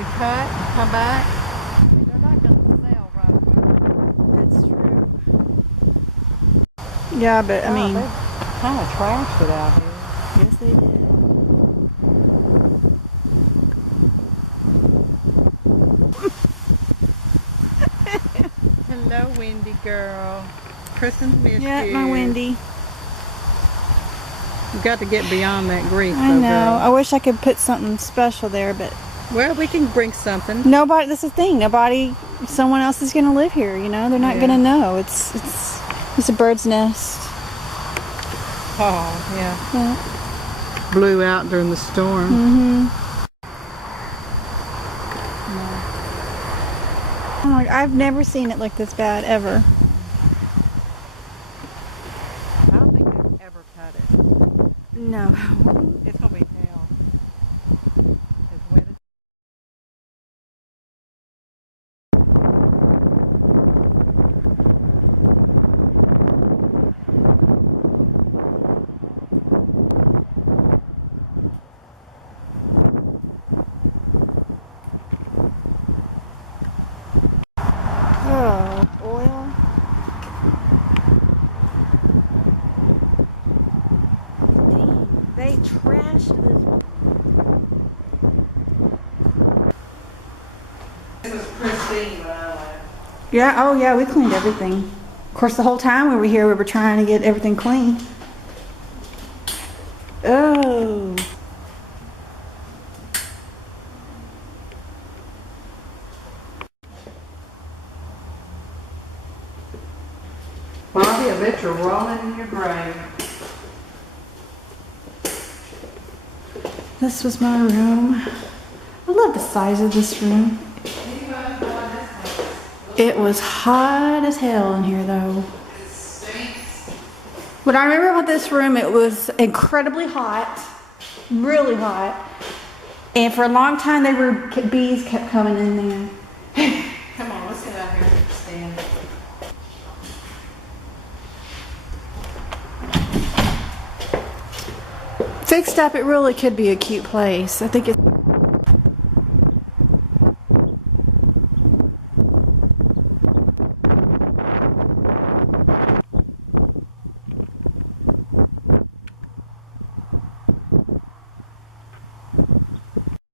we cut, come back. They're not going to sell right away. That's true. Yeah, but I mean, they kind of trashed it out here. yes, they did. Hello, Wendy girl. Kristen's missed Yeah, you. my Wendy. You've got to get beyond that grief. I though, know. girl. I wish I could put something special there, but Well, we can bring something. nobody. That's the thing. Nobody. Someone else is gonna live here. You know, they're not gonna know. It's a bird's nest. Oh, yeah. Yeah. Blew out during the storm. Oh my, I've never seen it look this bad ever. I don't think they've ever cut it. No. It's gonna be hell. As wet as Oh, oil. Dang, they trashed this. It was pristine when I left. Yeah, oh yeah, we cleaned everything. Of course, the whole time we were here, we were trying to get everything clean. Oh. Bobby, I bet you're rolling in your grave. This was my room. I love the size of this room. It was hot as hell in here though. What I remember about this room, it was incredibly hot, really hot. And for a long time, bees kept coming in there. Come on, let's get out here and stand. Fixed up, it really could be a cute place. I think it's